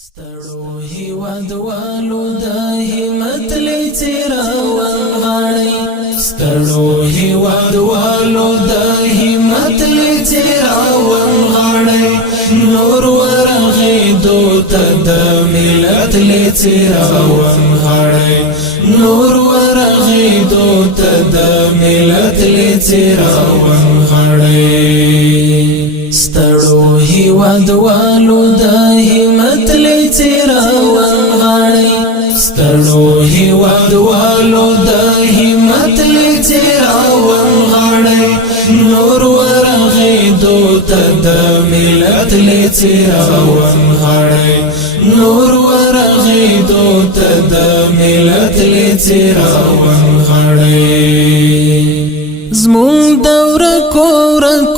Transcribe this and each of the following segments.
ستړو هیوادوالو د همت لڅراون غاړي ستړو هیوادوالو د همت لڅراون غاړي نور ورغیدو ته د ملت لڅراون غاړي نور ورغیدو ته د ملت لڅراون غاړي ستړو هیوادوالو د همت لڅراون غاړي ستړو هیوادوالو د همت لڅراون غاړي نور ورغیدو ته د ملت لڅراون غاړي نور ورغیدو ته د ملت لڅراون غاړي زمون دور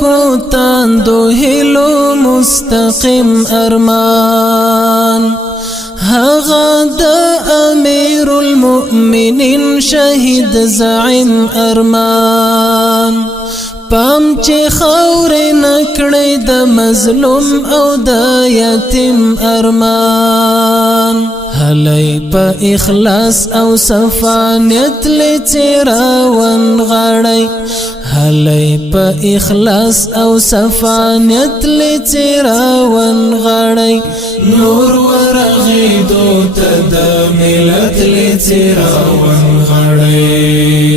کو تاندو هلو مستقیم ارمان هغه د امیر المؤمنین شهید زعیم ارمان پام چې خور نکړی د مظلوم او د یتیم ارمان هلی په اخلاص او صفانیت لڅراون غاړي هلی په اخلاص او صفانیت لڅراون غاړي نور ورغیدو ته د ملت لڅراون غاړي